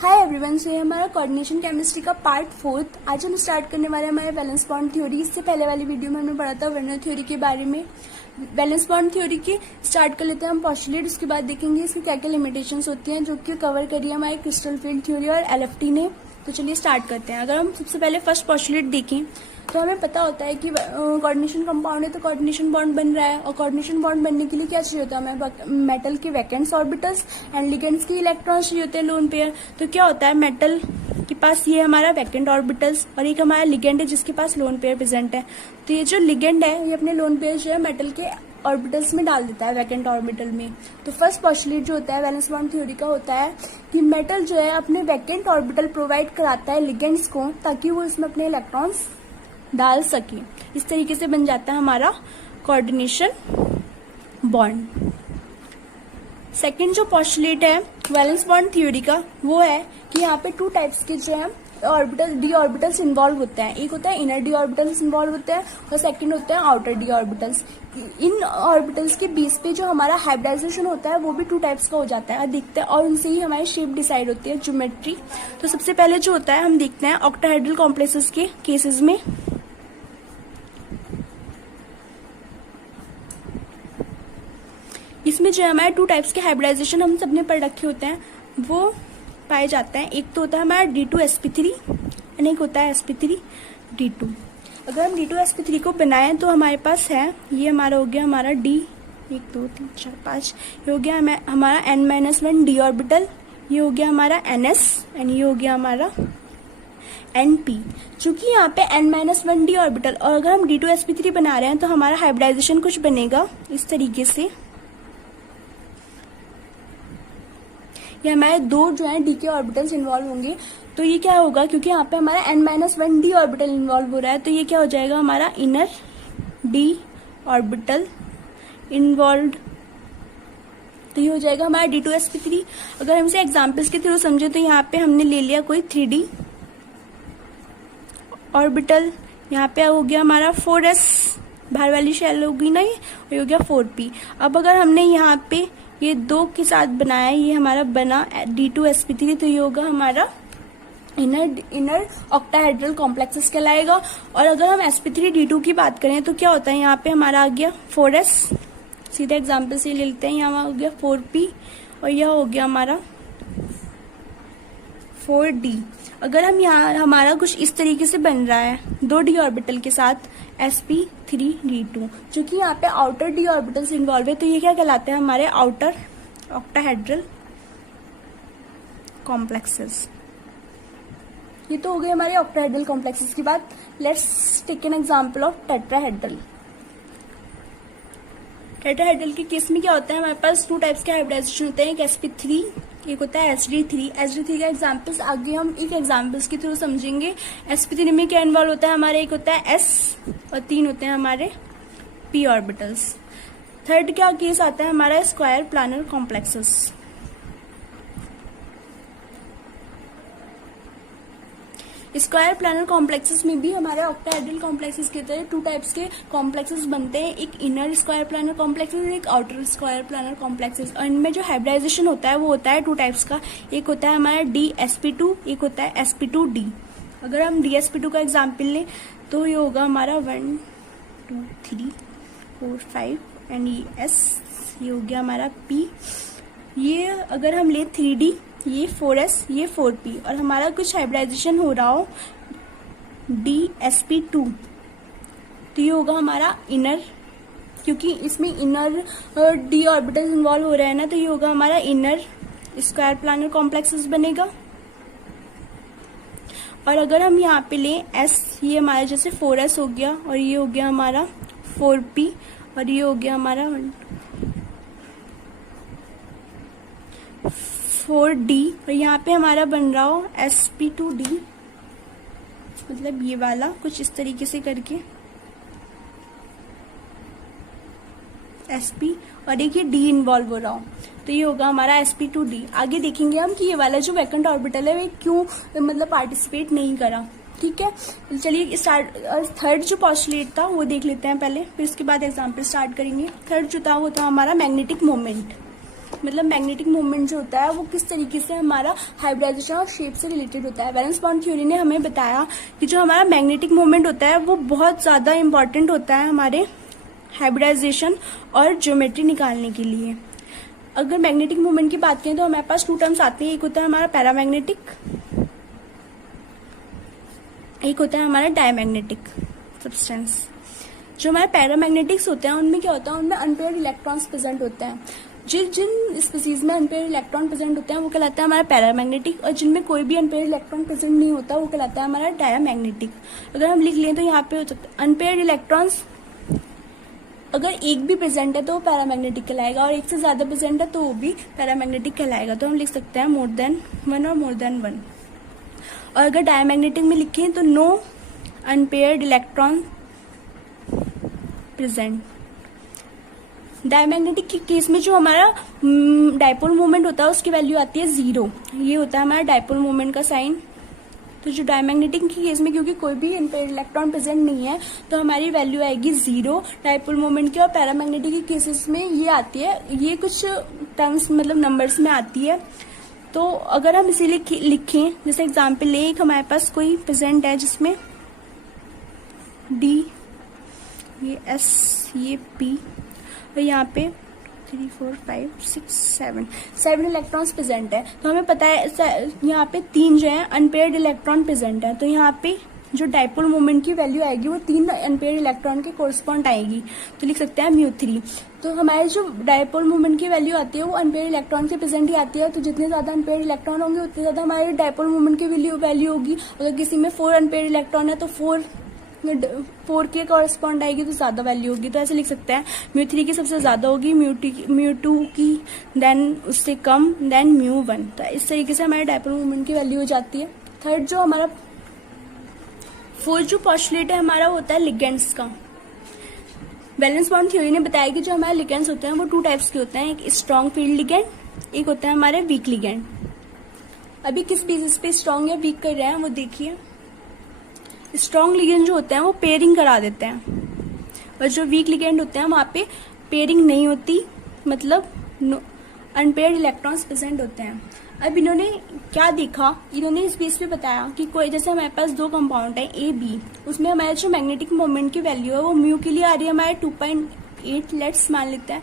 हाय everyone, so ये हमारा coordination chemistry का पार्ट 4। आज हम स्टार्ट करने वाले हैं हमारे वैलेंस बॉन्ड थ्योरी। इससे पहले वाली वीडियो में हमने पढ़ा था वर्नर थ्योरी के बारे में। वैलेंस बॉन्ड थ्योरी के स्टार्ट कर लेते हैं हम पोस्टुलेट, उसके बाद देखेंगे इसकी क्या क्या लिमिटेशंस होती हैं, जो कि कवर करी है हमारे क्रिस्टल फील्ड थ्योरी और एलएफटी ने। तो चलिए स्टार्ट करते हैं। अगर हम सबसे पहले फर्स्ट पोस्टुलेट देखें तो हमें पता होता है कि कोऑर्डिनेशन कंपाउंड है तो कोऑर्डिनेशन बॉन्ड बन रहा है, और कोऑर्डिनेशन बॉन्ड बनने के लिए क्या चाहिए होता है हमें? मेटल के वैकेंट्स ऑर्बिटल्स एंड लिगेंड्स के इलेक्ट्रॉन्स चाहिए होते हैं, लोन पेयर। तो क्या होता है, मेटल के पास ये हमारा वैकेंट ऑर्बिटल्स और एक हमारा लिगेंड है जिसके पास लोन पेयर प्रेजेंट है। तो ये जो लिगेंड है ये अपने लोन पेयर जो है मेटल के ऑर्बिटल्स में डाल देता है, वैकेंट ऑर्बिटल में। तो फर्स्ट पोस्टुलेट जो होता है वैलेंस बॉन्ड थ्योरी का होता है कि मेटल जो है अपने वैकेंट ऑर्बिटल प्रोवाइड कराता है लिगेंड्स को, ताकि वो इसमें अपने इलेक्ट्रॉन्स डाल सके। इस तरीके से बन जाता है हमारा कोऑर्डिनेशन बॉन्ड। सेकंड जो पोस्टुलेट है वैलेंस बॉन्ड थ्योरी का वो है कि यहाँ पे टू टाइप्स के जो है ऑर्बिटल डी ऑर्बिटल्स इन्वॉल्व होते हैं। एक होता है इनर डी ऑर्बिटल्स इन्वॉल्व होते हैं और सेकंड होता है आउटर डी ऑर्बिटल्स। इन ऑर्बिटल्स के बीच पे जो हमारा हाइब्रिडाइजेशन होता है वो भी टू टाइप्स का हो जाता है, दिखते हैं, और उनसे ही हमारी शेप डिसाइड होती है, ज्योमेट्री। तो सबसे पहले जो होता है हम देखते हैं ऑक्टाहेड्रल कॉम्प्लेक्सेस के केसेस में। इसमें जो हमारे टू टाइप्स के हाइब्रिडाइजेशन हम सबने पढ़ रखे होते हैं वो पाए जाते हैं। एक तो होता है हमारा D2sp3 और एक होता है sp3d2। अगर हम D2sp3 को बनाएं तो हमारे पास है, ये हमारा हो गया हमारा D 1 2 3 4 5, ये हो गया हमारा n-1 d ऑर्बिटल, ये हो गया हमारा ns एंड ये हो गया हमारा np। चूंकि यहाँ पे n-1 d ऑर्बिटल और अगर हम D2sp3 बना रहे हैं तो हमारा हाइब्रिडाइजेशन कुछ बनेगा इस तरीके से। ये हमारे दो जो है डी के ऑर्बिटल्स इन्वॉल्व होंगे। तो ये क्या होगा, क्योंकि यहाँ पे हमारा n-1 डी ऑर्बिटल इन्वॉल्व हो रहा है, तो ये क्या हो जाएगा हमारा इनर डी ऑर्बिटल इन्वॉल्व। तो ये हो जाएगा हमारा D2sp3। अगर हम इसे एग्जाम्पल्स के थ्रू समझे तो यहाँ पे हमने ले लिया कोई 3D ऑर्बिटल, यहाँ पे हो गया हमारा 4s, बाहर वाली शेल होगी ना, ये हो गया 4p। अब अगर हमने यहाँ पे ये दो के साथ बनाया, ये हमारा बना D2sp3, तो ये होगा हमारा इनर ऑक्टाहेड्रल कॉम्प्लेक्सेस कहलाएगा। और अगर हम sp3d2 की बात करें तो क्या होता है, यहाँ पे हमारा आ गया 4s, सीधे एग्जाम्पल से ले लेते हैं, यहाँ हो गया 4p और यह हो गया हमारा 4d। अगर हम यहाँ हमारा कुछ इस तरीके से बन रहा है दो डी ऑर्बिटल के साथ sp3d2, जो कि यहाँ पे आउटर डी ऑर्बिटल्स इन्वॉल्व है, तो ये क्या कहलाते हैं हमारे आउटर ऑक्टाहेड्रल कॉम्प्लेक्सेस। ये तो हो गए हमारे ऑक्टाहेड्रल कॉम्प्लेक्सेस की बात। Let's take an example of tetrahedral. Tetrahedral के केस में क्या होता है, हमारे पास टू टाइप्स के हाइब्रिडाइजेशन होते हैं, एक sp3 एक होता है sd3। sd3 का एग्जाम्पल्स आगे हम एक एग्जाम्पल्स के थ्रू समझेंगे। sp3 में क्या इन्वॉल्व होता है हमारे, एक होता है s और 3 होते हैं हमारे p ऑर्बिटल्स। थर्ड क्या केस आता है हमारा square planar complexes. Square planar complexes में भी हमारे ऑक्टाहेड्रल कॉम्प्लेक्सेस के तरह टू टाइप्स के कॉम्प्लेक्सेस बनते हैं, एक इनर स्क्वायर प्लानर कॉम्प्लेक्सेस एक आउटर स्क्वायर प्लानर कॉम्प्लेक्सेस। और इनमें जो हाइब्रिडाइजेशन होता है वो होता है टू टाइप्स का, एक होता है हमारा DsP2, एक होता है sp2d। अगर हम DsP2 का एग्जाम्पल लें तो ये होगा हमारा 1 2 3 4 5 एंड ये s, ये हो गया हमारा p। ये अगर हम ले 3D, ये 4s ये 4p, और हमारा कुछ हाइब्रिडाइजेशन हो रहा हो DsP2, तो ये होगा हमारा इनर, क्योंकि इसमें इनर डी ऑर्बिटल इन्वॉल्व हो रहा है ना, तो ये होगा हमारा इनर स्क्वायर प्लानर कॉम्प्लेक्सेस बनेगा। और अगर हम यहाँ पे लें s, ये हमारा जैसे 4s हो गया और ये हो गया हमारा 4p और ये हो गया हमारा 4d, और यहाँ पे हमारा बन रहा हो sp2d, मतलब ये वाला कुछ इस तरीके से करके sp और एक ये d इन्वॉल्व हो रहा हो, तो ये होगा हमारा sp2d। आगे देखेंगे हम कि ये वाला जो वैकेंट ऑर्बिटल है वो क्यों मतलब पार्टिसिपेट नहीं करा। ठीक है, चलिए स्टार्ट। थर्ड जो पोस्टुलेट था वो देख लेते हैं पहले, फिर उसके बाद एग्जाम्पल स्टार्ट करेंगे। थर्ड जो था वो था हमारा मैग्नेटिक मोमेंट। मतलब मैग्नेटिक मूवमेंट जो होता है वो किस तरीके से हमारा हाइब्रिडाइजेशन और शेप से रिलेटेड होता है। वैलेंस बॉन्ड थ्योरी ने हमें बताया कि जो हमारा मैग्नेटिक मूवमेंट होता है वो बहुत ज़्यादा इंपॉर्टेंट होता है हमारे हाइब्रिडाइजेशन और ज्योमेट्री निकालने के लिए। अगर मैग्नेटिक मूवमेंट की बात करें तो हमारे पास 2 टर्म्स आते हैं, एक होता है हमारा पैरामैग्नेटिक, एक होता है हमारा डायमैग्नेटिक सब्सटेंस। जो हमारे पैरामैग्नेटिक्स होते हैं उनमें क्या होता है, उनमें अनपेयर्ड इलेक्ट्रॉन्स प्रेजेंट होते हैं। जिन स्पीसीज में अनपेयर्ड इलेक्ट्रॉन प्रेजेंट होते हैं वो कहलाता है हमारा पैरामैग्नेटिक, और जिनमें कोई भी अनपेयर्ड इलेक्ट्रॉन प्रेजेंट नहीं होता वो कहलाता है हमारा डायमैग्नेटिक। अगर हम लिख लें तो यहाँ पे हो सकता है अनपेयर्ड इलेक्ट्रॉन्स अगर एक भी प्रेजेंट है तो वो पैरामैग्नेटिक कहलाएगा, और एक से ज्यादा प्रेजेंट है तो वो भी पैरामैग्नेटिक कहलाएगा। तो हम लिख सकते हैं मोर देन 1 और मोर देन 1। और अगर डायमैग्नेटिक में लिखें तो no unpaired electron present. Diamagnetic के केस में जो हमारा डायपोल मोमेंट होता है उसकी वैल्यू आती है 0। ये होता है हमारा डायपोल मोमेंट का साइन। तो जो डायमैग्नेटिक के केस में क्योंकि कोई भी अनपेयर्ड इलेक्ट्रॉन प्रेजेंट नहीं है तो हमारी वैल्यू आएगी 0 डायपोल मोमेंट की। और पैरामैग्नेटिक के केसेस में ये आती है, ये कुछ टर्म्स मतलब नंबर्स में आती है। तो अगर हम इसे लिखें, जैसे एग्जाम्पल ले, एक हमारे पास कोई प्रेजेंट है जिसमें D, ये S, ये P और यहाँ पे 3, 4, 5, 6, 7 इलेक्ट्रॉन्स प्रेजेंट है। तो हमें पता है यहाँ पे 3 जो है अनपेयर्ड इलेक्ट्रॉन प्रेजेंट है। तो यहाँ पे जो डायपोल मोमेंट की वैल्यू आएगी वो 3 अनपेयर्ड इलेक्ट्रॉन के कोरस्पॉन्ड आएगी। तो लिख सकते हैं μ3। तो हमारे जो डायपोल मोमेंट की वैल्यू आती है वो अनपेयर्ड इलेक्ट्रॉन के प्रेजेंट ही आती है। तो जितने ज्यादा अनपेयर्ड इलेक्ट्रॉन होंगे उतने ज्यादा हमारे डायपोल मोमेंट की वैल्यू होगी। अगर किसी में 4 अनपेयर्ड इलेक्ट्रॉन है तो 4 के कॉरस्पॉन्ड आएगी तो ज्यादा वैल्यू होगी। तो ऐसे लिख सकते हैं μ3 की सबसे ज्यादा होगी, μ2 की, देन उससे कम, देन μ1। तो इस तरीके से हमारे डायपोल मोमेंट की वैल्यू हो जाती है। थर्ड जो हमारा फोर्थ जो पोस्टुलेट है हमारा होता है लिगेंड्स का। वैलेंस बॉन्ड थ्योरी ने बताया कि जो हमारे लिगेंड्स होते हैं वो 2 टाइप्स के होते हैं, एक स्ट्रॉन्ग फील्ड लिगेंड, एक होता है हमारे वीक लिगेंड। अभी किस बेसिस पे स्ट्रॉन्ग या वीक कर रहे हैं वो देखिए। स्ट्रॉन्ग लिगेंड जो होते हैं वो पेयरिंग करा देते हैं, और जो वीक लिगेंड होते हैं वहां पे पेयरिंग नहीं होती, मतलब अनपेयर्ड इलेक्ट्रॉन्स प्रेजेंट होते हैं। अब इन्होंने क्या देखा, इन्होंने इस बेस पे बताया कि कोई जैसे हमारे पास 2 कंपाउंड है A, B, उसमें हमारे जो मैग्नेटिक मोमेंट की वैल्यू है वो म्यू के लिए आ रही है हमारे 2.8 लेट्स मान लेते हैं,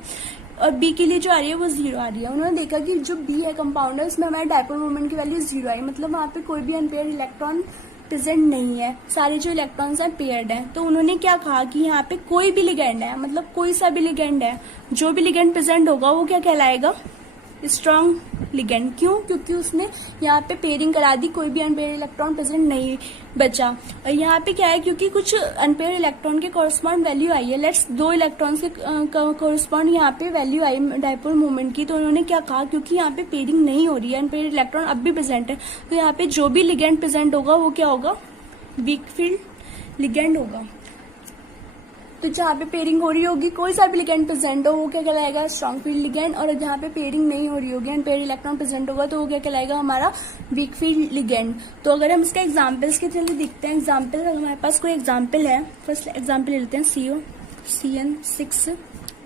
और B के लिए जो आ रही है वो 0 आ रही है। उन्होंने देखा कि जो B है कंपाउंड है उसमें हमारे डायपोल मोमेंट की वैल्यू 0 आई, मतलब वहां पे कोई भी अनपेयर्ड इलेक्ट्रॉन प्रेजेंट नहीं है, सारे जो इलेक्ट्रॉन्स हैं पेयर्ड हैं। तो उन्होंने क्या कहा कि यहाँ पे कोई भी लिगेंड है, मतलब कोई सा भी लिगेंड है, जो भी लिगेंड प्रेजेंट होगा वो क्या कहलाएगा, स्ट्रॉन्ग लिगेंड। क्यों? क्योंकि उसने यहाँ पे पेयरिंग करा दी, कोई भी अनपेयर्ड इलेक्ट्रॉन प्रेजेंट नहीं बचा। और यहाँ पे क्या है, क्योंकि कुछ अनपेयर्ड इलेक्ट्रॉन के कॉरस्पॉन्ड वैल्यू आई है, लेट्स 2 इलेक्ट्रॉन्स के कॉरस्पॉन्ड यहाँ पे वैल्यू आई डायपोल मोमेंट की। तो उन्होंने क्या कहा, क्योंकि यहाँ पे पेयरिंग नहीं हो रही है, अनपेयर्ड इलेक्ट्रॉन अब भी प्रेजेंट है, तो यहाँ पे जो भी लिगेंड प्रेजेंट होगा वो क्या होगा, वीक फील्ड लिगेंड होगा। तो जहाँ पे पेयरिंग हो रही होगी, कोई सा भी लिगेंड प्रेजेंट हो वो क्या कहलाएगा, स्ट्रॉन्ग फील्ड लिगेंड। और जहाँ पे पेयरिंग नहीं हो रही होगी, अनपेयर्ड इलेक्ट्रॉन प्रेजेंट होगा, तो वो क्या कहलाएगा, हमारा वीक फील्ड लिगेंड। तो अगर हम इसका एग्जांपल्स के थ्रू देखते हैं, एग्जांपल अगर हमारे पास कोई एग्जांपल है, फर्स्ट एग्जांपल ले लेते हैं CN6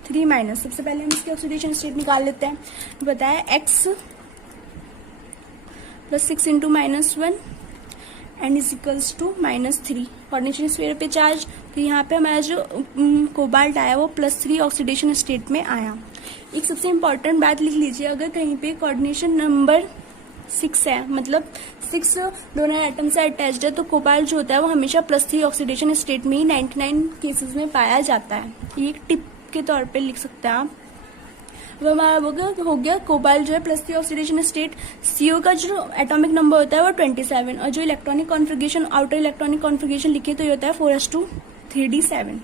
3-। सबसे पहले हम इसकी ऑक्सीडेशन स्टेट निकाल लेते हैं। बताया X + 6 × -1 and is equals to -3 coordination sphere पे चार्ज। तो यहाँ पे हमारा जो कोबाल्ट आया वो +3 ऑक्सीडेशन स्टेट में आया। एक सबसे इम्पोर्टेंट बात लिख लीजिए, अगर कहीं पे कोऑर्डिनेशन नंबर 6 है, मतलब 6 दोनों एटम से अटैच्ड है, तो कोबाल्ट जो होता है वो हमेशा +3 ऑक्सीडेशन स्टेट में ही 99 केसेस में पाया जाता है। ये एक टिप के तौर पे लिख सकते हैं आप। वो हमारा हो गया कोबाल्ट जो है +3 ऑक्सीडेशन स्टेट। CO का जो एटॉमिक नंबर होता है वो 27, और जो electronic configuration, outer electronic configuration लिखे तो ये होता है 4s2 3d7।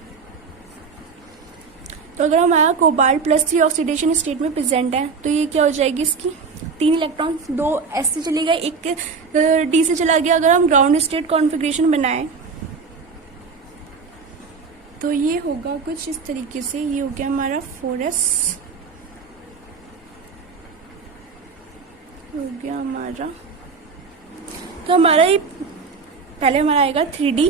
तो अगर हमारा कोबाल्ट +3 ऑक्सीडेशन स्टेट में प्रेजेंट है तो ये क्या हो जाएगी, इसकी 3 इलेक्ट्रॉन, 2 S से चले गए, 1 D से चला गया। अगर हम ग्राउंड स्टेट कॉन्फ़िगरेशन बनाए तो ये होगा कुछ इस तरीके से, ये हो गया हमारा 4s, हो गया हमारा, तो हमारा ये पहले हमारा आएगा 3D,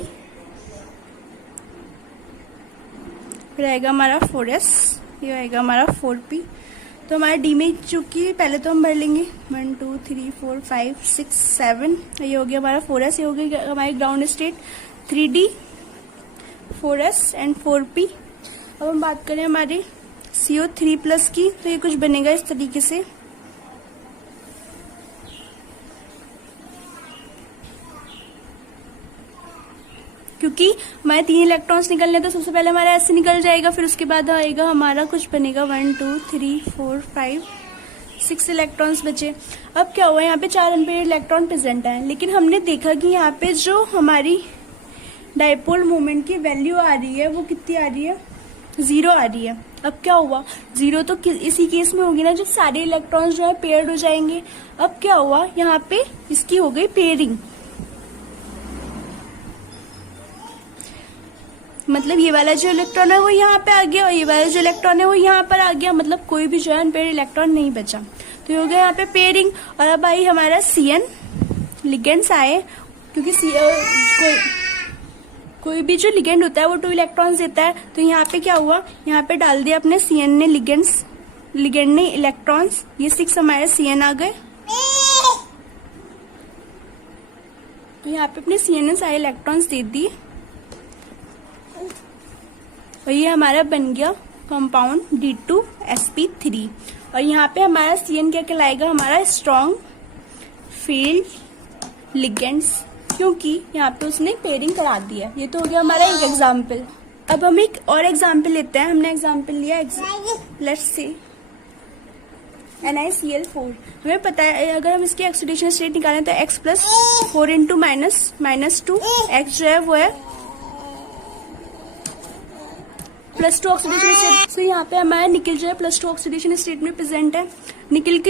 फिर आएगा हमारा 4s, ये आएगा हमारा 4p, तो हमारा डी में चूंकि पहले तो हम भर लेंगे 1 2 3 4 5 6 7, ये हो गया हमारा 4s, ये हो गई हमारी ground state 3d 4s and 4p। अब हम बात करें हमारे CO3 प्लस की, तो ये कुछ बनेगा इस तरीके से। क्योंकि हमारे 3 इलेक्ट्रॉन्स निकलने, तो सबसे पहले हमारा ऐसे निकल जाएगा, फिर उसके बाद आएगा हमारा कुछ बनेगा 1 2 3 4 5 6 इलेक्ट्रॉन्स बचे। अब क्या हुआ, यहाँ पे 4 अनपेयर्ड इलेक्ट्रॉन प्रेजेंट है, लेकिन हमने देखा कि यहाँ पे जो हमारी डाइपोल मोमेंट की वैल्यू आ रही है वो कितनी आ रही है, 0 आ रही है। अब क्या हुआ, 0 तो इसी केस में होगी ना जब सारे इलेक्ट्रॉन्स जो है पेयर्ड हो जाएंगे। अब क्या हुआ, यहाँ पे इसकी हो गई पेयरिंग, मतलब ये वाला जो इलेक्ट्रॉन है वो यहाँ पे आ गया और ये वाला जो इलेक्ट्रॉन है वो यहाँ पर आ गया, मतलब कोई भी जो है अनपेयर्ड इलेक्ट्रॉन नहीं बचा। तो ये हो गया यहाँ पे पेयरिंग। और अब आई हमारा CN लिगेंड्स आए, क्योंकि कोई भी जो लिगेंड होता है वो 2 इलेक्ट्रॉन्स देता है। तो यहाँ पे क्या हुआ, यहाँ पे डाल दिया अपने CN ने लिगेंड ने इलेक्ट्रॉन्स, ये 6 हमारे CN आ गए। तो यहाँ पे अपने CN ने सारे इलेक्ट्रॉन्स दे दिए और ये हमारा बन गया कंपाउंड D2sp3। और यहाँ पे हमारा CN क्या कहलाएगा, हमारा स्ट्रॉन्ग फील्ड लिगेंड्स, क्योंकि यहाँ पे उसने पेयरिंग करा दी है। ये तो हो गया हमारा एक एग्जाम्पल। अब हम एक और एग्जाम्पल लेते हैं। हमने एग्जाम्पल लिया लेट्स से NiCl4। हमें पता है अगर हम इसकी ऑक्सीडेशन स्टेट निकालें तो x प्लस 4 इंटू -2, x जो है वो है +2 ऑक्सीडेशन स्टेट। तो यहाँ पे हमारा निकल जो है +2 ऑक्सीडेशन स्टेट में प्रेजेंट है। निकल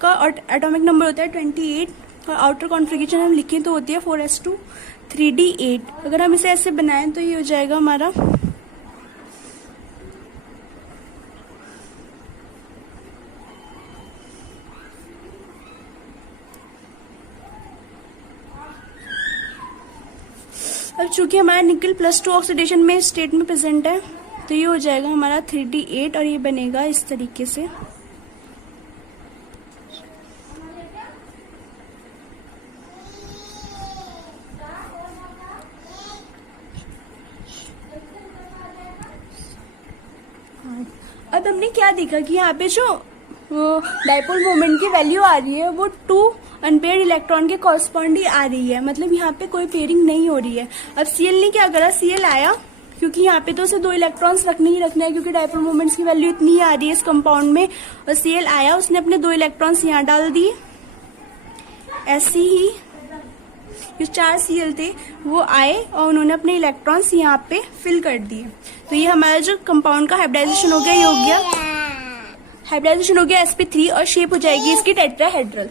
का एटॉमिक नंबर होता है 28 और आउटर कॉन्फ़िगरेशन हम लिखें तो होती है 4s2 3d8। अगर हम इसे ऐसे बनाएं तो ये हो जाएगा हमारा अब चूंकि हमारा निकल +2 ऑक्सीडेशन में स्टेट में प्रेजेंट है तो ये हो जाएगा हमारा 3d8 और ये बनेगा इस तरीके से। अब हमने क्या देखा कि यहाँ पे जो डाइपोल मोमेंट की वैल्यू आ रही है वो 2 अनपेयर्ड इलेक्ट्रॉन के कॉरस्पॉन्डिंग आ रही है, मतलब यहाँ पे कोई पेयरिंग नहीं हो रही है। अब Cl ने क्या करा, Cl आया क्योंकि यहाँ पे तो उसे 2 इलेक्ट्रॉन्स रखने ही रखना है क्योंकि डाइपोल मोमेंट्स की वैल्यू इतनी ही आ रही है इस कंपाउंड में। और Cl आया, उसने अपने 2 इलेक्ट्रॉन्स यहाँ डाल दिए, ऐसे ही जो 4 Cl थे वो आए और उन्होंने अपने इलेक्ट्रॉन्स यहाँ पे फिल कर दिए। तो ये हमारा जो कंपाउंड का हाइब्रिडाइजेशन हो गया, ये हो गया हाइब्रिडाइजेशन हो गया sp3 और शेप हो जाएगी इसकी टेट्राहेड्रल।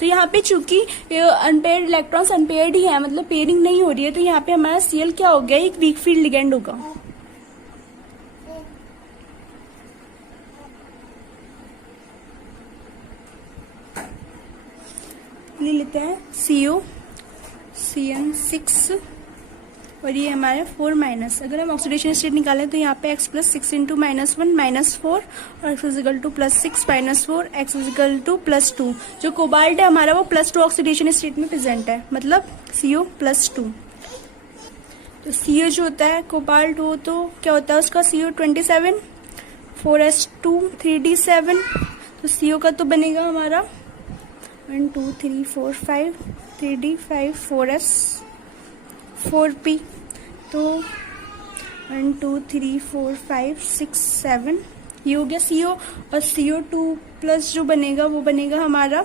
तो यहाँ पे चूंकि अनपेयर्ड इलेक्ट्रॉन्स अनपेयर्ड ही है, मतलब पेयरिंग नहीं हो रही है, तो यहाँ पे हमारा Cl क्या हो गया, एक वीक फील्ड लिगेंड होगा। ले लेते हैं CN6 और ये हमारे 4-। अगर हम ऑक्सीडेशन स्टेट निकालें तो यहाँ पे x प्लस 6 इंटू -1 -4 और x equal to +6 -4 x equal to +2। जो कोबाल्ट है हमारा वो +2 ऑक्सीडेशन स्टेट में प्रेजेंट है, मतलब CO+2। तो CO जो होता है कोबाल्ट वो तो क्या होता है उसका CO27 4s2 3d7। तो CO का तो बनेगा हमारा 1 2 3 4 5 3d5 4s 4p। तो 1 2 3 4 5 6 7 ये हो गया CO। और CO2 प्लस जो बनेगा वो बनेगा हमारा,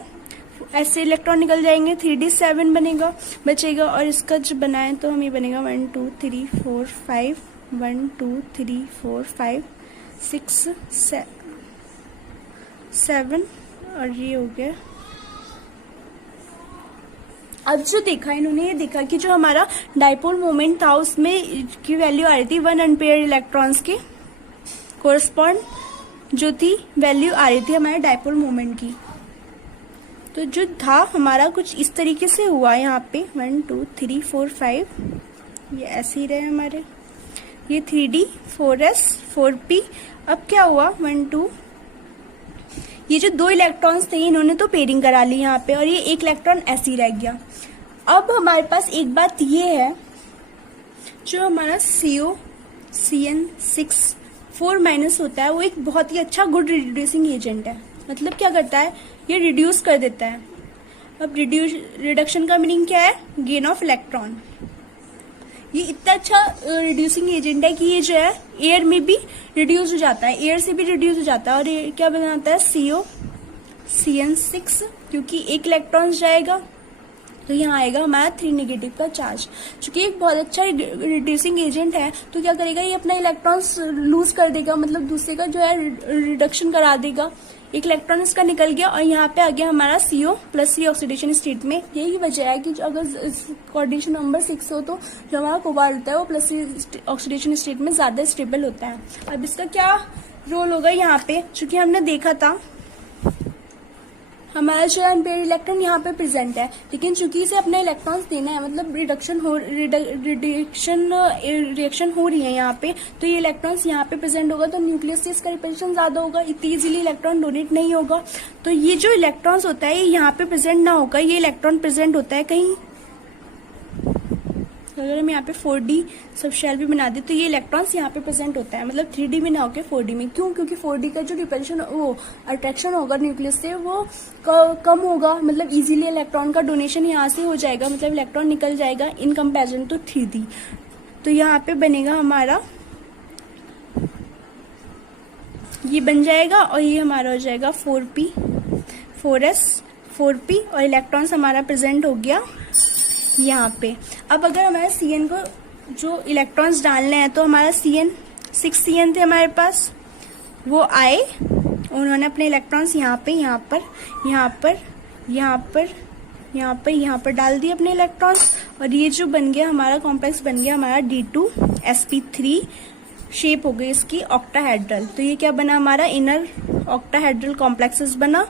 ऐसे इलेक्ट्रॉन निकल जाएंगे 3d7 बनेगा बचेगा। और इसका जो बनाए तो हम ये बनेगा 1 2 3 4 5 1 2 3 4 5 6 7 और ये हो गया। अब जो देखा इन्होंने, ये देखा कि जो हमारा डाइपोल मोमेंट था उसमें की वैल्यू आ रही थी 1 अनपेयर्ड इलेक्ट्रॉन्स के कोरस्पॉन्ड जो थी वैल्यू आ रही थी हमारे डाइपोल मोमेंट की। तो जो था हमारा कुछ इस तरीके से हुआ, यहाँ पे 1 2 3 4 5 ये ऐसे ही रहे हमारे, ये 3d 4s 4p। अब क्या हुआ 1 2 ये जो 2 इलेक्ट्रॉन्स थे इन्होंने तो पेयरिंग करा ली यहाँ पे, और ये एक इलेक्ट्रॉन ऐसे ही रह गया। अब हमारे पास एक बात ये है, जो हमारा COCN6 होता है वो एक बहुत ही अच्छा गुड रिड्यूसिंग एजेंट है। मतलब क्या करता है, ये रिड्यूस कर देता है। अब रिडक्शन का मीनिंग क्या है, गेन ऑफ इलेक्ट्रॉन। ये इतना अच्छा रिड्यूसिंग एजेंट है कि ये जो है एयर में भी रिड्यूस हो जाता है, एयर से भी रिड्यूस हो जाता है। और ये क्या बनाता है, COCN6, क्योंकि एक इलेक्ट्रॉन जाएगा तो यहाँ आएगा हमारा 3 नेगेटिव का चार्ज। चूंकि एक बहुत अच्छा रिड्यूसिंग एजेंट है तो क्या करेगा, ये अपना इलेक्ट्रॉन्स लूज कर देगा, मतलब दूसरे का जो है रिडक्शन करा देगा। एक इलेक्ट्रॉन इसका निकल गया और यहाँ पे आ गया हमारा CO+3 ऑक्सीडेशन स्टेट में। यही वजह है कि अगर कोऑर्डिनेशन नंबर 6 हो तो जो हमारा कोबाल्ट होता है वो +3 ऑक्सीडेशन स्टेट में ज्यादा स्टेबल होता है। अब इसका क्या रोल होगा यहाँ पे, चूंकि हमने देखा था हमारा जो अनपेयर्ड इलेक्ट्रॉन यहाँ पे प्रेजेंट है, लेकिन चूंकि इसे अपने इलेक्ट्रॉन्स देना है, मतलब रिएक्शन हो रही है यहाँ पे, तो ये इलेक्ट्रॉन्स यहाँ पे प्रेजेंट होगा तो न्यूक्लियस से इसका रिपल्शन ज्यादा होगा, इतनी इजीली इलेक्ट्रॉन डोनेट नहीं होगा। तो ये जो इलेक्ट्रॉन्स होता है ये यहाँ पे प्रेजेंट ना होगा, ये इलेक्ट्रॉन प्रेजेंट होता है कहीं। अगर हम यहाँ पे 4D सब शेल भी बना दे तो ये इलेक्ट्रॉन्स यहाँ पे प्रेजेंट होता है, मतलब 3D में ना होकर 4D में। क्यों, क्योंकि 4D का जो रिपल्शन वो अट्रैक्शन होगा न्यूक्लियस से वो कम होगा, मतलब इजीली इलेक्ट्रॉन का डोनेशन यहाँ से हो जाएगा, मतलब इलेक्ट्रॉन निकल जाएगा इन कंपेरिजन टू 3D। तो यहाँ पे बनेगा हमारा, ये बन जाएगा और ये हमारा हो जाएगा 4P 4S 4P और इलेक्ट्रॉन्स हमारा प्रेजेंट हो गया यहाँ पे। अब अगर हमारे CN को जो इलेक्ट्रॉन्स डालने हैं तो हमारा 6 CN थे हमारे पास, वो आए, उन्होंने अपने इलेक्ट्रॉन्स यहाँ पर डाल दिए अपने इलेक्ट्रॉन्स, और ये जो बन गया हमारा कॉम्प्लेक्स बन गया हमारा D2sp3, शेप हो गई इसकी ऑक्टाहेड्रल। तो ये क्या बना, हमारा इनर ऑक्टाहेड्रल कॉम्प्लेक्सेस बना।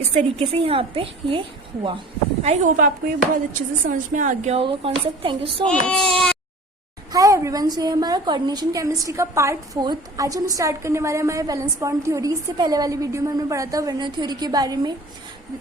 इस तरीके से यहाँ पे ये हुआ। आई होप आपको ये बहुत अच्छे से समझ में आ गया होगा concept. Thank you so much. Hi everyone, so ये हमारा कोऑर्डिनेशन केमिस्ट्री का पार्ट 4। आज हम स्टार्ट करने वाले हैं हमारे वैलेंस बॉन्ड थ्योरी। इससे पहले वाली वीडियो में हमने पढ़ा था वर्नर थ्योरी के बारे में।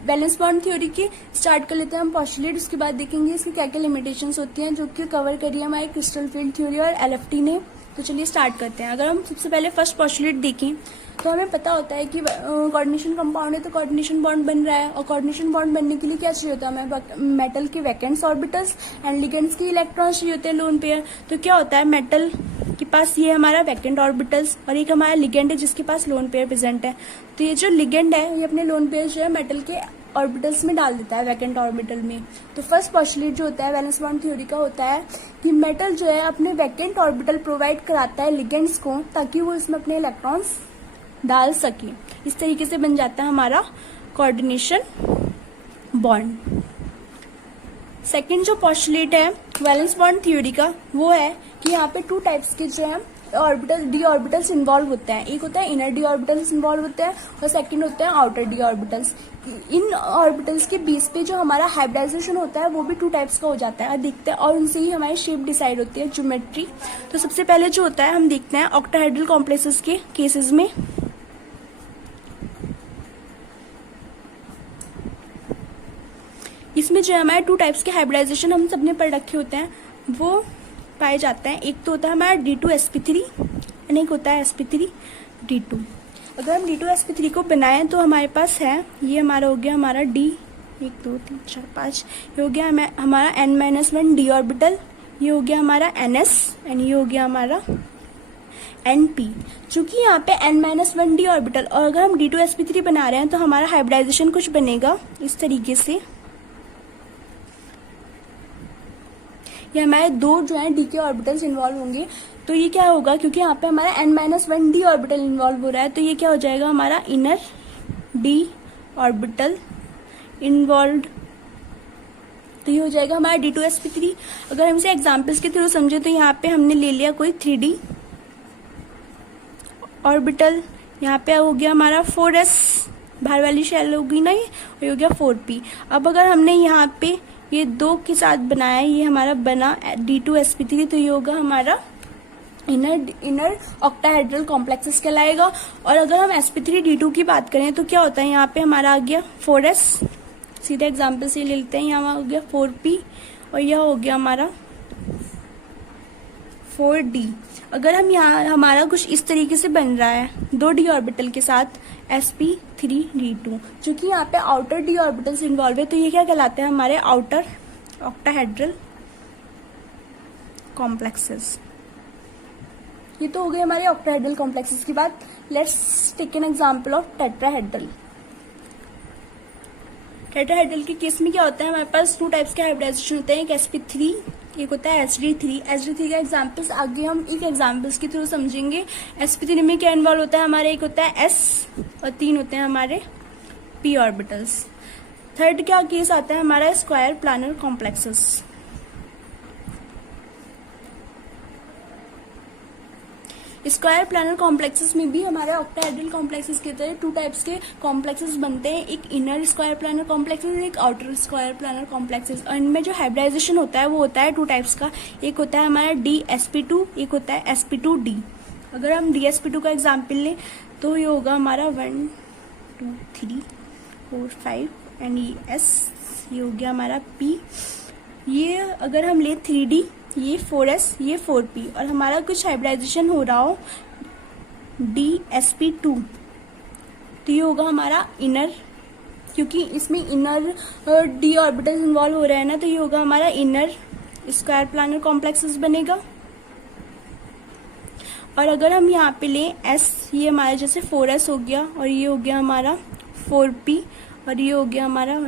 वैलेंस बॉन्ड थ्योरी के स्टार्ट कर लेते हैं हम पॉस्टुलेट, उसके बाद देखेंगे इसकी क्या क्या लिमिटेशंस होती हैं, जो कि कवर करी है हमारे क्रिस्टल फील्ड थ्योरी और LFT ने। तो चलिए स्टार्ट करते हैं। अगर हम सबसे पहले फर्स्ट पॉस्टुलेट देखें तो हमें पता होता है कि कोऑर्डिनेशन कंपाउंड है तो कोऑर्डिनेशन बॉन्ड बन रहा है, और कोऑर्डिनेशन बॉन्ड बनने के लिए क्या चाहिए होता है हमें, मेटल के वैकेंट्स ऑर्बिटल्स एंड लिगेंड्स के इलेक्ट्रॉन्स चाहिए होते हैं लोन पेयर। तो क्या होता है, मेटल के पास ये हमारा वैकेंट ऑर्बिटल्स और एक हमारा लिगेंड है जिसके पास लोन पेयर प्रेजेंट है। तो ये जो लिगेंड है ये अपने लोन पेयर जो है मेटल के ऑर्बिटल्स में डाल देता है, वैकेंट ऑर्बिटल में। तो फर्स्ट पॉस्टुलेट जो होता है वैलेंस बॉन्ड थ्योरी का होता है कि मेटल जो है अपने वैकेंट ऑर्बिटल प्रोवाइड कराता है लिगेंड्स को, ताकि वो इसमें अपने इलेक्ट्रॉन्स डाल सके। इस तरीके से बन जाता है हमारा कोऑर्डिनेशन बॉन्ड। सेकंड जो पॉस्टुलेट है वैलेंस बॉन्ड थ्योरी का वो है कि यहाँ पे 2 टाइप्स के जो है ऑर्बिटल डी ऑर्बिटल्स इन्वॉल्व होते हैं। एक होता है इनर डी ऑर्बिटल्स इन्वॉल्व होते हैं और सेकंड होते हैं आउटर डी ऑर्बिटल्स। इन ऑर्बिटल्स के बीच पे जो हमारा हाइब्रिडाइजेशन होता है वो भी 2 टाइप्स का हो जाता है, देखते हैं, और उनसे ही हमारी शेप डिसाइड होती है, ज्योमेट्री। तो सबसे पहले जो होता है हम देखते हैं ऑक्टाहेड्रल कॉम्प्लेक्सेस के केसेस में। इसमें जो है हमारे 2 टाइप्स के हाइब्रिडाइजेशन हम सबने पढ़ रखे होते हैं वो पाए जाते हैं। एक तो होता है हमारा D2sp3 और एक होता है sp3d2। अगर हम D2sp3 को बनाएं तो हमारे पास है, ये हमारा हो गया हमारा D 1 2 3 4 5, ये हो गया हमारा n-1 d ऑर्बिटल, ये हो गया हमारा ns एंड ये हो गया हमारा np। चूंकि यहाँ पे n-1 d ऑर्बिटल और अगर हम D2sp3 बना रहे हैं तो हमारा हाइब्रिडाइजेशन कुछ बनेगा इस तरीके से। ये हमारे 2 जो है डी के ऑर्बिटल्स इन्वॉल्व होंगे। तो ये क्या होगा, क्योंकि यहाँ पे हमारा n-1 डी ऑर्बिटल इन्वॉल्व हो रहा है तो ये क्या हो जाएगा हमारा इनर डी ऑर्बिटल इन्वॉल्व। तो ये हो जाएगा हमारा D2sp3। अगर हम इसे एग्जाम्पल्स के थ्रू समझे तो यहाँ पे हमने ले लिया कोई 3D ऑर्बिटल, यहाँ पे हो गया हमारा 4s, बाहर वाली शेल होगी ना, ये हो गया 4p। अब अगर हमने यहाँ पे ये 2 के साथ बनाया, ये हमारा बना D2sp3, तो ये होगा हमारा इनर ऑक्टाहेड्रल कॉम्प्लेक्सेस कहलाएगा। और अगर हम sp3d2 की बात करें तो क्या होता है, यहाँ पे हमारा आ गया 4s, सीधे एग्जाम्पल से ले लेते हैं, यहाँ हो गया 4p और यह हो गया हमारा 4d। अगर हम यहाँ हमारा कुछ इस तरीके से बन रहा है 2d ऑर्बिटल के साथ sp3d2, क्योंकि यहाँ पे आउटर d ऑर्बिटल्स इन्वॉल्व है, तो ये क्या कहलाते हैं, हमारे आउटर ऑक्टाहेड्रल कॉम्प्लेक्सेस। ये तो हो गए हमारे ऑक्टाहेड्रल कॉम्प्लेक्सेस की बात। Let's take an example of tetrahedral. Tetrahedral के केस में क्या होता है, हमारे पास 2 टाइप्स के हाइब्रिडाइजेशन होते हैं, एक sp3, एक होता है sd3। sd3 का एग्जांपल्स आगे हम एक एग्जांपल्स के थ्रू समझेंगे। sp3 में क्या इन्वॉल्व होता है, हमारे एक होता है s और 3 होते हैं हमारे p ऑर्बिटल्स। थर्ड क्या केस आता है हमारा, square planar complexes. Square planar complexes में भी हमारे ऑक्टाहेड्रल कॉम्प्लेक्सेस के तरह 2 टाइप्स के कॉम्प्लेक्सेस बनते हैं, एक इनर स्क्वायर प्लानर कॉम्प्लेक्सेस और एक आउटर स्क्वायर प्लानर कॉम्प्लेक्सेस। और इनमें जो हाइब्रिडाइजेशन होता है वो होता है 2 टाइप्स का, एक होता है हमारा dsp2, एक होता है sp2d। अगर हम dsp2 का एग्जाम्पल लें तो ये होगा हमारा 1 2 3 4 5 एंड ये s, ये हो गया हमारा p। ये अगर हम ले 3d, ये 4s, ये 4p, और हमारा कुछ हाइब्रिडाइजेशन हो रहा हो dsp2, तो ये होगा हमारा इनर, क्योंकि इसमें इनर d ऑर्बिटल्स इन्वॉल्व हो रहा है ना, तो ये होगा हमारा इनर स्क्वायर प्लानर कॉम्प्लेक्सेस बनेगा। और अगर हम यहाँ पे लें s, ये हमारा जैसे 4s हो गया और ये हो गया हमारा 4p और ये हो गया हमारा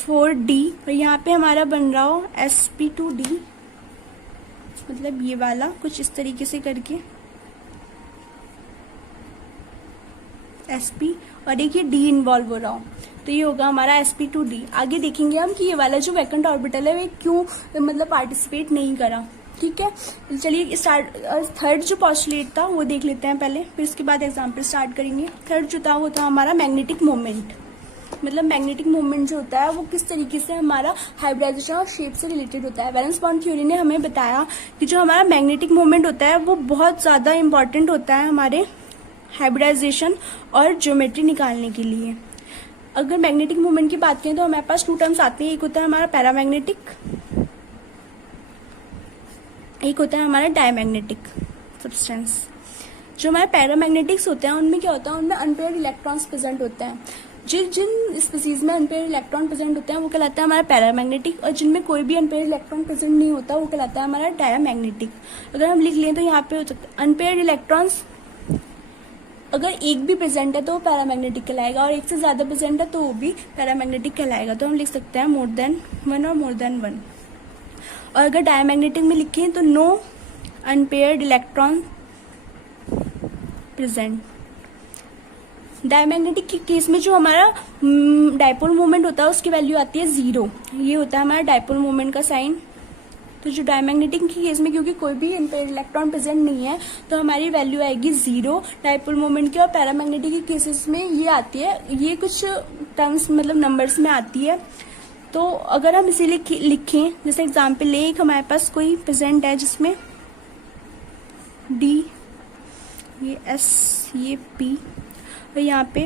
4d, और यहाँ पे हमारा बन रहा हो sp2d, मतलब ये वाला कुछ इस तरीके से करके sp, और एक ये d इन्वॉल्व हो रहा हो, तो ये होगा हमारा sp2d। आगे देखेंगे हम कि ये वाला जो वैकेंट ऑर्बिटल है वो क्यों मतलब पार्टिसिपेट नहीं करा। ठीक है, चलिए स्टार्ट। थर्ड जो पॉस्टुलेट था वो देख लेते हैं पहले, फिर उसके बाद एग्जाम्पल स्टार्ट करेंगे। थर्ड जो था वो था हमारा मैग्नेटिक मोमेंट। मतलब मैग्नेटिक मूवमेंट जो होता है वो किस तरीके से हमारा हाइब्रिडाइजेशन और शेप से रिलेटेड होता है। वैलेंस बॉन्ड थ्योरी ने हमें बताया कि जो हमारा मैग्नेटिक मूवमेंट होता है वो बहुत ज़्यादा इंपॉर्टेंट होता है हमारे हाइब्रिडाइजेशन और ज्योमेट्री निकालने के लिए। अगर मैग्नेटिक मूवमेंट की बात करें तो हमारे पास 2 टर्म्स आते हैं, एक होता है हमारा पैरामैग्नेटिक, एक होता है हमारा डायमैग्नेटिक सब्सटेंस। जो हमारे पैरामैग्नेटिक्स होते हैं उनमें क्या होता है, उनमें अनपेयर्ड इलेक्ट्रॉन्स प्रेजेंट होते हैं। जिन स्पीसीज में अनपेयर्ड इलेक्ट्रॉन प्रेजेंट होते हैं वो कहलाता है हमारा पैरामैग्नेटिक, और जिनमें कोई भी अनपेयर्ड इलेक्ट्रॉन प्रेजेंट नहीं होता वो कहलाता है हमारा डायमैग्नेटिक। अगर हम लिख लें तो यहाँ पे हो सकता है अनपेयर्ड इलेक्ट्रॉन्स अगर एक भी प्रेजेंट है तो वो पैरामैग्नेटिक कहलाएगा, और एक से ज्यादा प्रेजेंट है तो वो भी पैरामैग्नेटिक कहलाएगा। तो हम लिख सकते हैं मोर देन 1 और मोर देन 1। और अगर डायमैग्नेटिक में लिखें तो no unpaired electron present. Diamagnetic के केस में जो हमारा डायपोल मोमेंट होता है उसकी वैल्यू आती है 0। ये होता है हमारा डायपोल मोमेंट का साइन। तो जो डायमैग्नेटिक के केस में क्योंकि कोई भी अनपेयर्ड इलेक्ट्रॉन प्रेजेंट नहीं है तो हमारी वैल्यू आएगी 0 डायपोल मोमेंट की। और पैरामैग्नेटिक के केसेस में ये आती है, ये कुछ टर्म्स मतलब नंबर्स में आती है। तो अगर हम इसे लिखें, जैसे एग्जाम्पल ले, एक हमारे पास कोई प्रेजेंट है जिसमें D, ये S, ये P, और यहाँ पे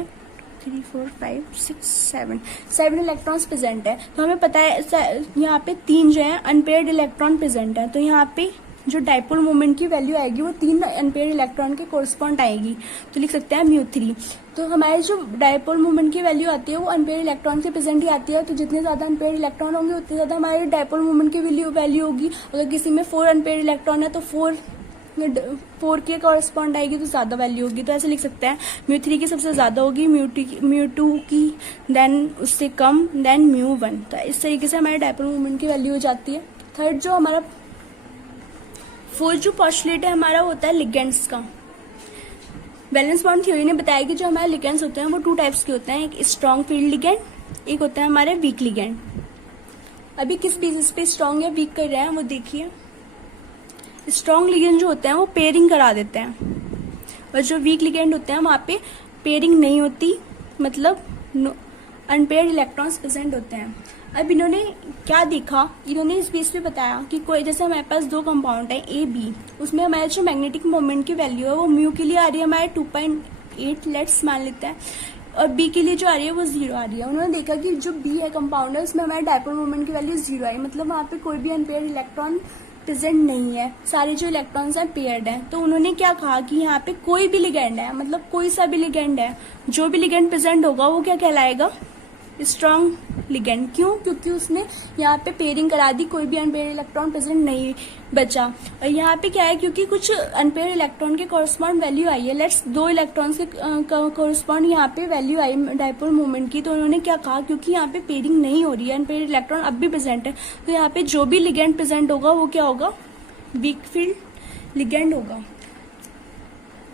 3 4 5 6 7 इलेक्ट्रॉन्स प्रेजेंट है। तो हमें पता है यहाँ पे 3 जो है अनपेयर्ड इलेक्ट्रॉन प्रेजेंट है, तो यहाँ पे जो डायपोल मोमेंट की वैल्यू आएगी वो 3 अनपेयर्ड इलेक्ट्रॉन के कोरस्पॉन्ड आएगी। तो लिख सकते हैं μ3। तो हमारे जो डायपोल मोमेंट की वैल्यू आती है वो अनपेयर्ड इलेक्ट्रॉन के प्रेजेंट ही आती है। तो जितने ज्यादा अनपेयर्ड इलेक्ट्रॉन होंगे उतने ज्यादा हमारे डायपोल मोमेंट की वैल्यू होगी। अगर किसी में 4 अनपेयर्ड इलेक्ट्रॉन है तो 4 के कॉरस्पॉन्ड आएगी तो ज्यादा वैल्यू होगी। तो ऐसे लिख सकते हैं μ3 की सबसे ज्यादा होगी, μ2 की, देन उससे कम, देन μ1। तो इस तरीके से हमारे डायपोल मोमेंट की वैल्यू हो जाती है। थर्ड जो हमारा फोर्थ जो पॉस्टुलेट है हमारा होता है लिगेंड्स का। वैलेंस बॉन्ड थ्योरी ने बताया कि जो हमारे लिगेंड्स होते हैं वो 2 टाइप्स के होते हैं, एक स्ट्रॉन्ग फील्ड लिगेंड, एक होता है हमारे वीक लिगेंड। अभी किस बेसिस पे स्ट्रॉन्ग या वीक कर रहे हैं वो देखिए। स्ट्रॉन्ग लिगेंड जो होते हैं वो पेयरिंग करा देते हैं, और जो वीक लिगेंड होते हैं वहाँ पे पेयरिंग नहीं होती, मतलब अनपेयर्ड इलेक्ट्रॉन्स प्रेजेंट होते हैं। अब इन्होंने क्या देखा, इन्होंने इस बेस पे बताया कि कोई जैसे हमारे पास दो कंपाउंड है ए बी, उसमें हमारे जो मैग्नेटिक मोमेंट की वैल्यू है वो म्यू के लिए आ रही है हमारे 2.8 लेट्स मान लेते हैं, और बी के लिए जो आ रही है वो 0 आ रही है। उन्होंने देखा कि जो बी है कंपाउंड है उसमें हमारे डायपोल मोमेंट की वैल्यू 0 आई, मतलब वहाँ पे कोई भी अनपेयर्ड इलेक्ट्रॉन प्रेजेंट नहीं है, सारे जो इलेक्ट्रॉन्स हैं पेयर्ड हैं। तो उन्होंने क्या कहा कि यहाँ पे कोई भी लिगेंड है, मतलब कोई सा भी लिगेंड है, जो भी लिगेंड प्रेजेंट होगा वो क्या कहलाएगा, स्ट्रॉन्ग लिगेंड। क्यों? क्योंकि उसने यहाँ पे पेयरिंग करा दी, कोई भी अनपेयर्ड इलेक्ट्रॉन प्रेजेंट नहीं बचा। और यहाँ पे क्या है, क्योंकि कुछ अनपेयर्ड इलेक्ट्रॉन के कॉरस्पॉन्ड वैल्यू आई है, लेट्स दो इलेक्ट्रॉन्स के कॉरस्पॉन्ड यहाँ पे वैल्यू आई डायपोल मोमेंट की, तो उन्होंने क्या कहा, क्योंकि यहाँ पे पेयरिंग नहीं हो रही है, अनपेयर्ड इलेक्ट्रॉन अब भी प्रेजेंट है, तो यहाँ पे जो भी लिगेंड प्रेजेंट होगा वो क्या होगा, वीक फील्ड लिगेंड होगा।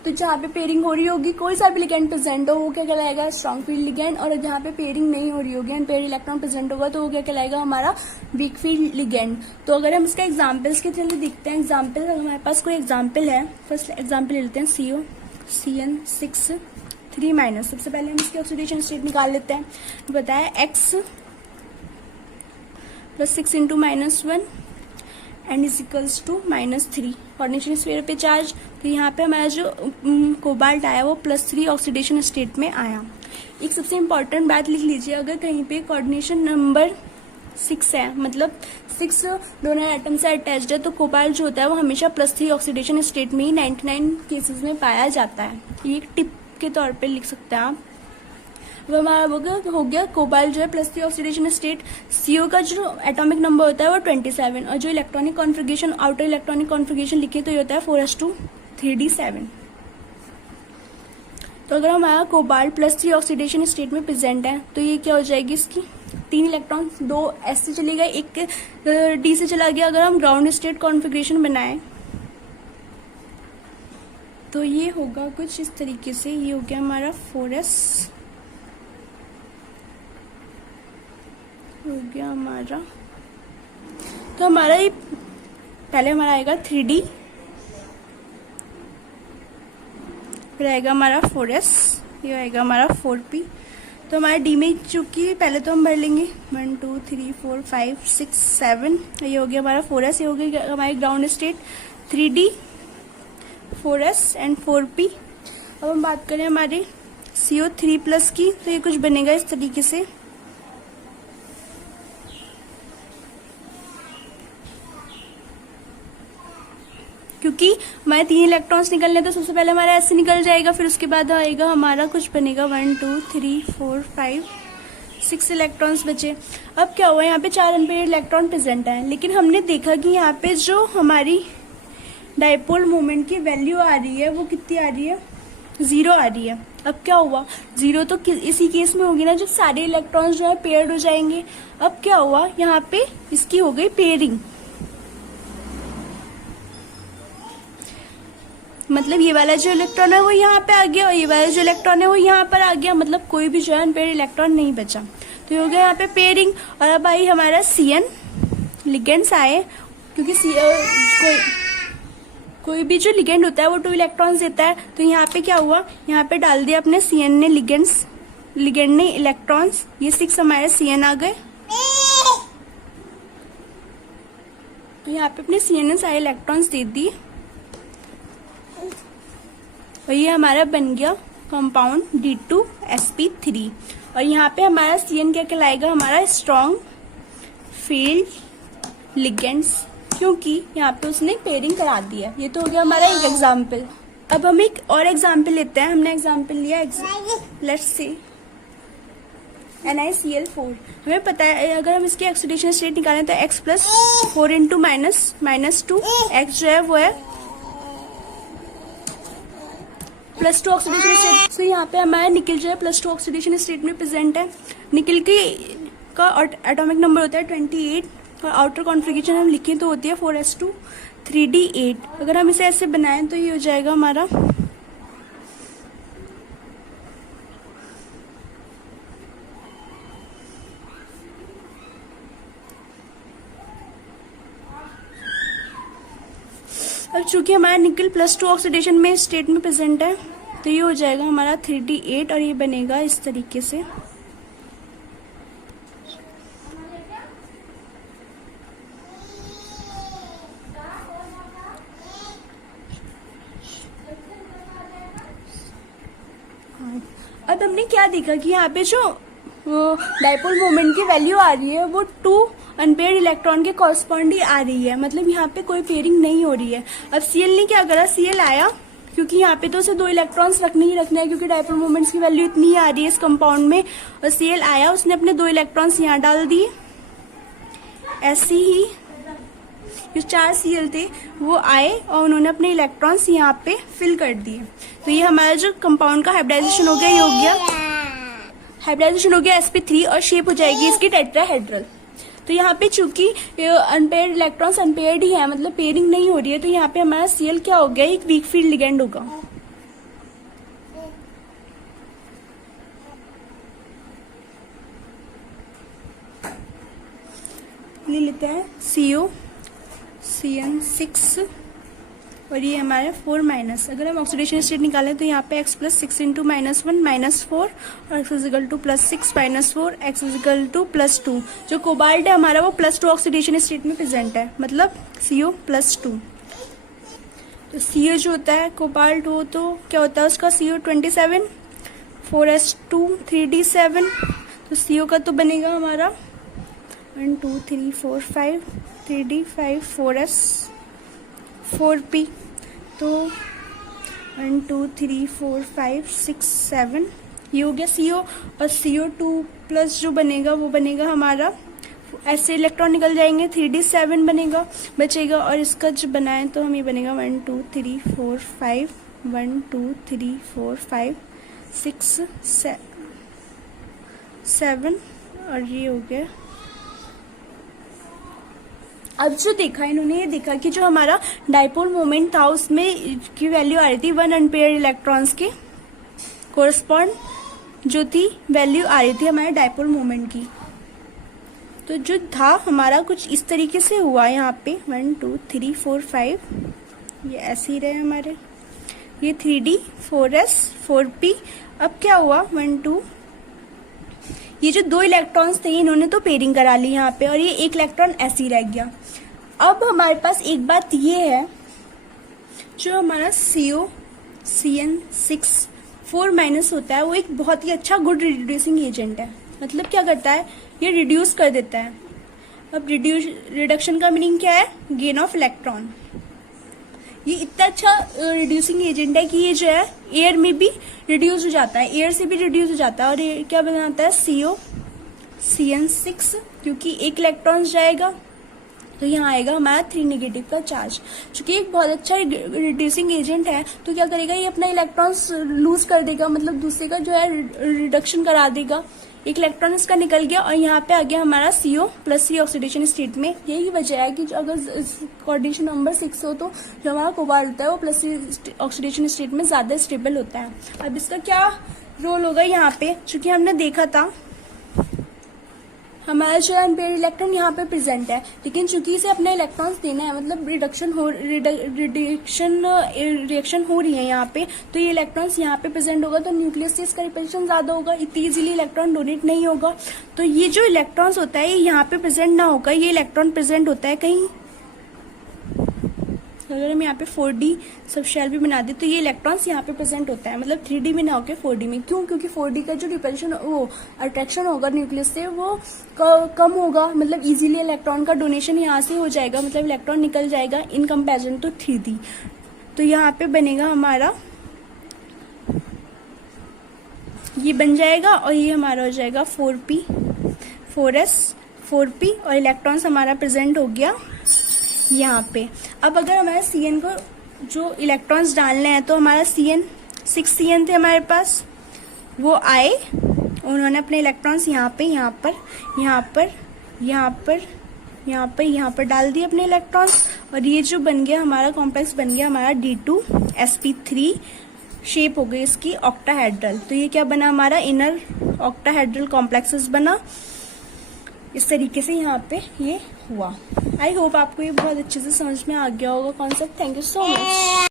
तो जहाँ पे पेयरिंग हो रही होगी, कोई सा भी लिगेंड प्रेजेंट हो, वो क्या कहलाएगा, स्ट्रॉन्ग फील्ड लिगेंड। और जहाँ पे पेयरिंग नहीं हो रही होगी, अनपेयर्ड इलेक्ट्रॉन प्रेजेंट होगा, तो वो क्या कहलाएगा, हमारा वीक फील्ड लिगेंड। तो अगर हम इसका एग्जांपल्स के चलिए देखते हैं, एग्जांपल हमारे पास कोई एग्जांपल है, फर्स्ट एग्जांपल ले लेते हैं CO CN6 3-। सबसे पहले हम इसकी ऑक्सीडेशन स्टेट निकाल लेते हैं। बताया X + 6 × -1 and is equals to -3 coordination sphere पे चार्ज। तो यहाँ पे हमारा जो कोबाल्ट आया वो +3 ऑक्सीडेशन स्टेट में आया। एक सबसे इम्पोर्टेंट बात लिख लीजिए, अगर कहीं पे कोऑर्डिनेशन नंबर 6 है, मतलब 6 दोनों एटम से अटैच्ड है, तो कोबाल्ट जो होता है वो हमेशा +3 ऑक्सीडेशन स्टेट में ही 99 केसेस में पाया जाता है। ये एक टिप के तौर पे लिख सकते हैं आप। वो हमारा हो गया कोबाल्ट जो है +3 ऑक्सीडेशन स्टेट। CO का जो एटॉमिक नंबर होता है वो 27, और जो electronic configuration, outer electronic configuration लिखे तो ये होता है 4s2 3d7। तो अगर हमारा कोबाल्ट +3 ऑक्सीडेशन स्टेट में प्रेजेंट है, तो ये क्या हो जाएगी, इसकी 3 इलेक्ट्रॉन, 2 S से चले गए, एक D से चला गया। अगर हम ग्राउंड स्टेट कॉन्फ़िगरेशन बनाएं तो ये होगा कुछ इस तरीके से, ये हो गया हमारा 4s, हो गया हमारा, तो हमारा ये पहले हमारा आएगा 3D, फिर आएगा हमारा 4s, ये आएगा हमारा 4p। तो हमारा D में चूंकि पहले तो हम भर लेंगे 1 2 3 4 5 6 7, ये हो गया हमारा 4s, ये हो गया हमारी ground state 3D 4s and 4p। अब हम बात करें हमारे CO3+ की, तो ये कुछ बनेगा इस तरीके से, क्योंकि हमारे 3 इलेक्ट्रॉन्स निकलने, तो सबसे पहले हमारा ऐसे निकल जाएगा, फिर उसके बाद आएगा हमारा कुछ बनेगा 1 2 3 4 5 6 इलेक्ट्रॉन्स बचे। अब क्या हुआ, यहाँ पे 4 अनपेयर्ड इलेक्ट्रॉन प्रेजेंट है, लेकिन हमने देखा कि यहाँ पे जो हमारी डायपोल मोमेंट की वैल्यू आ रही है वो कितनी आ रही है, 0 आ रही है। अब क्या हुआ, 0 तो इसी केस में होगी ना जब सारे इलेक्ट्रॉन्स जो है पेयर्ड हो जाएंगे। अब क्या हुआ, यहाँ पे इसकी हो गई पेयरिंग, मतलब ये वाला जो इलेक्ट्रॉन है वो यहाँ पे आ गया, और ये वाला जो इलेक्ट्रॉन है वो यहाँ पर आ गया, मतलब कोई भी जो है अनपेयर्ड इलेक्ट्रॉन नहीं बचा। तो ये हो गया यहाँ पे पेयरिंग। और अब आई हमारा CN लिगेंड्स आए, क्योंकि कोई भी जो लिगेंड होता है वो 2 इलेक्ट्रॉन्स देता है। तो यहाँ पे क्या हुआ, यहाँ पे डाल दिया अपने CN ने लिगेंड ने इलेक्ट्रॉन्स, ये 6 हमारे CN आ गए, तो यहाँ पे अपने CN ने सारे इलेक्ट्रॉन्स दे दिए, और ये हमारा बन गया कंपाउंड D2sp3। और यहाँ पे हमारा CN क्या कहलाएगा, हमारा स्ट्रॉन्ग फील्ड लिगेंड्स, क्योंकि यहाँ पे उसने पेयरिंग करा दी है। ये तो हो गया हमारा एक एग्जाम्पल। अब हम एक और एग्जाम्पल लेते हैं। हमने एग्जाम्पल लिया, लेट्स से NiCl4। हमें पता है अगर हम इसकी ऑक्सीडेशन स्टेट निकालें तो X + 4 × -2, X जो है वो है +2 ऑक्सीडेशन स्टेट। तो यहाँ पे हमारा निकल जो है +2 ऑक्सीडेशन स्टेट में प्रेजेंट है। निकल का एटॉमिक नंबर होता है 28, और आउटर कॉन्फ़िगरेशन हम लिखें तो होती है 4s2 3d8। अगर हम इसे ऐसे बनाएं तो ये हो जाएगा हमारा अब चूंकि हमारा निकल +2 ऑक्सीडेशन में स्टेट में प्रेजेंट है, तो ये हो जाएगा हमारा 3d8, और ये बनेगा इस तरीके से। क्या देखा कि यहाँ पे जो डाइपोल मोमेंट की वैल्यू आ रही है वो 2 अनपेयर्ड इलेक्ट्रॉन के कॉरस्पॉन्डिंग आ रही है, मतलब यहाँ पे कोई पेयरिंग नहीं हो रही है। अब Cl ने क्या करा, Cl आया क्योंकि यहाँ पे तो उसे 2 इलेक्ट्रॉन्स रखने ही रखने हैं क्योंकि डाइपोल मोमेंट्स की वैल्यू इतनी आ रही है इस कंपाउंड में, और Cl आया, उसने अपने 2 इलेक्ट्रॉन्स यहाँ डाल दिए। ऐसे ही जो 4 Cl थे वो आए और उन्होंने अपने इलेक्ट्रॉन्स यहाँ पे फिल कर दिए। तो ये हमारा जो कंपाउंड का हाइब्रिडाइजेशन हो गया, ये हो गया हाइब्रिडाइजेशन हो गया sp3 और शेप हो जाएगी इसकी टेट्राहेड्रल। तो यहाँ पे चूंकि अनपेयर्ड इलेक्ट्रॉन्स अनपेयर्ड ही है, मतलब पेयरिंग नहीं हो रही है, तो यहाँ पे हमारा Cl क्या हो गया, एक वीक फील्ड लिगेंड होगा। ले लेते हैं CO CN6 और ये हमारे 4-। अगर हम ऑक्सीडेशन स्टेट निकालें तो यहाँ पे x + 6 × -1 -4 और x = +6 -4 x = +2। जो कोबाल्ट है हमारा वो +2 ऑक्सीडेशन स्टेट में प्रेजेंट है, मतलब CO +2। तो CO जो होता है कोबाल्ट वो तो क्या होता है उसका CO27 4s2 3d7। तो CO का तो बनेगा हमारा 1 2 3 4 5 3d 5 4s 4p। तो 1 2 3 4 5 6 7 ये हो गया CO। और CO2+ जो बनेगा वो बनेगा हमारा, ऐसे इलेक्ट्रॉन निकल जाएंगे, 3d7 बनेगा बचेगा। और इसका जो बनाए तो हम ये बनेगा 1 2 3 4 5 1 2 3 4 5 6 7 और ये हो गया। अब जो देखा इन्होंने, ये देखा कि जो हमारा डाइपोल मोमेंट था उसमें की वैल्यू आ रही थी 1 अनपेयर्ड इलेक्ट्रॉन्स के कोरस्पॉन्ड जो थी वैल्यू आ रही थी हमारे डाइपोल मोमेंट की। तो जो था हमारा कुछ इस तरीके से हुआ, यहाँ पे 1 2 3 4 5 ये ऐसे ही रहे हमारे, ये 3d 4s 4p। अब क्या हुआ 1 2 ये जो 2 इलेक्ट्रॉन्स थे इन्होंने तो पेयरिंग करा ली यहाँ पे, और ये 1 इलेक्ट्रॉन ऐसे ही रह गया। अब हमारे पास एक बात ये है, जो हमारा CO CN6 4- होता है वो एक बहुत ही अच्छा गुड रिड्यूसिंग एजेंट है। मतलब क्या करता है, ये रिड्यूस कर देता है। अब रिडक्शन का मीनिंग क्या है, गेन ऑफ इलेक्ट्रॉन। ये इतना अच्छा रिड्यूसिंग एजेंट है कि ये जो है एयर में भी रिड्यूस हो जाता है, एयर से भी रिड्यूस हो जाता है। और ये क्या बनाता है CO CN6, क्योंकि 1 इलेक्ट्रॉन जाएगा तो यहाँ आएगा हमारा 3- का चार्ज। चूंकि एक बहुत अच्छा रिड्यूसिंग एजेंट है तो क्या करेगा, ये अपना इलेक्ट्रॉन्स लूज कर देगा, मतलब दूसरे का जो है रिडक्शन करा देगा। 1 इलेक्ट्रॉन इसका निकल गया और यहाँ पे आ गया हमारा CO+3 ऑक्सीडेशन स्टेट में। यही वजह है कि अगर कोऑर्डिनेशन नंबर 6 हो तो जो हमारा कोबाल्ट होता है वो +3 ऑक्सीडेशन स्टेट में ज्यादा स्टेबल होता है। अब इसका क्या रोल होगा यहाँ पे, चूंकि हमने देखा था हमारा जो अनपेयर्ड इलेक्ट्रॉन यहाँ पे प्रेजेंट है, लेकिन चूंकि इसे अपने इलेक्ट्रॉन्स देना है, मतलब रिएक्शन हो रही है यहाँ पे, तो ये इलेक्ट्रॉन्स यहाँ पे प्रेजेंट होगा तो न्यूक्लियस से इसका रिपल्शन ज्यादा होगा, इतनी इजीली इलेक्ट्रॉन डोनेट नहीं होगा। तो ये जो इलेक्ट्रॉन्स होता है ये यहाँ पे प्रेजेंट ना होगा, ये इलेक्ट्रॉन प्रेजेंट होता है कहीं, अगर हम यहाँ पे 4D सब शेल भी बना दे तो ये इलेक्ट्रॉन्स यहाँ पे प्रेजेंट होता है, मतलब 3D में ना होकर 4D में। क्यों? क्योंकि 4D का जो रिपल्शन वो अट्रैक्शन होगा न्यूक्लियस से वो कम होगा, मतलब इजीली इलेक्ट्रॉन का डोनेशन यहाँ से हो जाएगा, मतलब इलेक्ट्रॉन निकल जाएगा इन कंपेरिजन टू 3D। तो यहाँ पे बनेगा हमारा, ये बन जाएगा और ये हमारा हो जाएगा 4p 4s 4p और इलेक्ट्रॉन्स हमारा प्रेजेंट हो गया यहाँ पे। अब अगर हमारे CN को जो इलेक्ट्रॉन्स डालने हैं तो हमारा CN 6 CN थे हमारे पास, वो आए उन्होंने अपने इलेक्ट्रॉन्स यहाँ पे यहाँ पर यहाँ पर यहाँ पर यहाँ पर यहाँ पर डाल दिए अपने इलेक्ट्रॉन्स, और ये जो बन गया हमारा कॉम्प्लेक्स बन गया हमारा D2sp3, शेप हो गई इसकी ऑक्टाहेड्रल। तो ये क्या बना हमारा इनर ऑक्टाहेड्रल कॉम्प्लेक्सेस बना, इस तरीके से यहाँ पे ये हुआ। आई होप आपको ये बहुत अच्छे से समझ में आ गया होगा concept. Thank you so much.